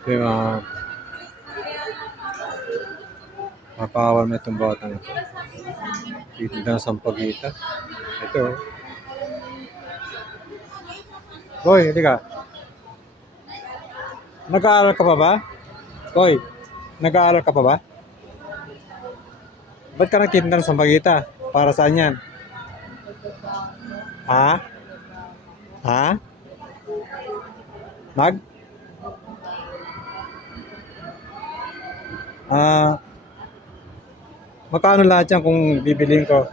Ito yung makakawal na itong bata na ito. Titinda ng sampagita. Ito. Boy, hindi ka. Nag-aaral ka pa ba? Boy, nag-aaral ka pa ba? Ba't ka nagtitinda ng sampagita? Para saan yan? Ha? Ha? Mag? Magkano lahat yan kung bibiliin ko?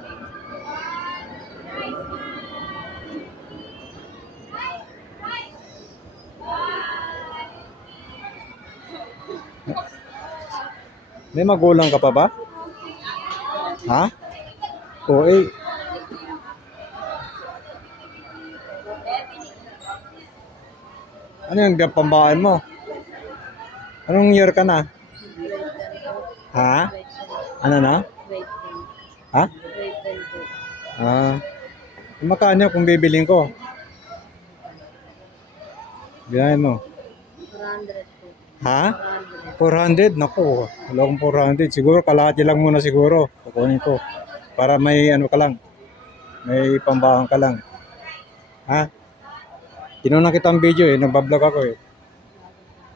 May magulang ka pa ba? Ha? O eh. Ano yung pambahan mo? Anong year ka na? Ha? Ano na? Ha? Magkano kung bibiling ko? Bilahin mo. 400 po. Ha? 400? Naku, wala akong 400. Siguro kalahati lang muna siguro. Kukunin ko. Para may ano ka lang. May pambahan ka lang. Ha? Tinunang kitang video eh. Nagbablog ako eh.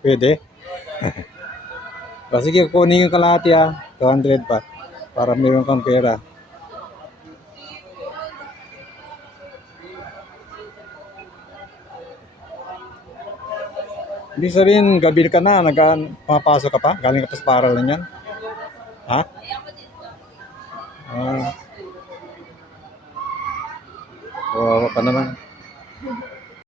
Pwede? Sige, kukunin yung kalahati 200 pa. Para mayroon kang pera. Ibig sabihin, gabi ka na, pumapasok ka pa? Galing ka pa sa paaralan yan? Ha? Kawawa pa naman.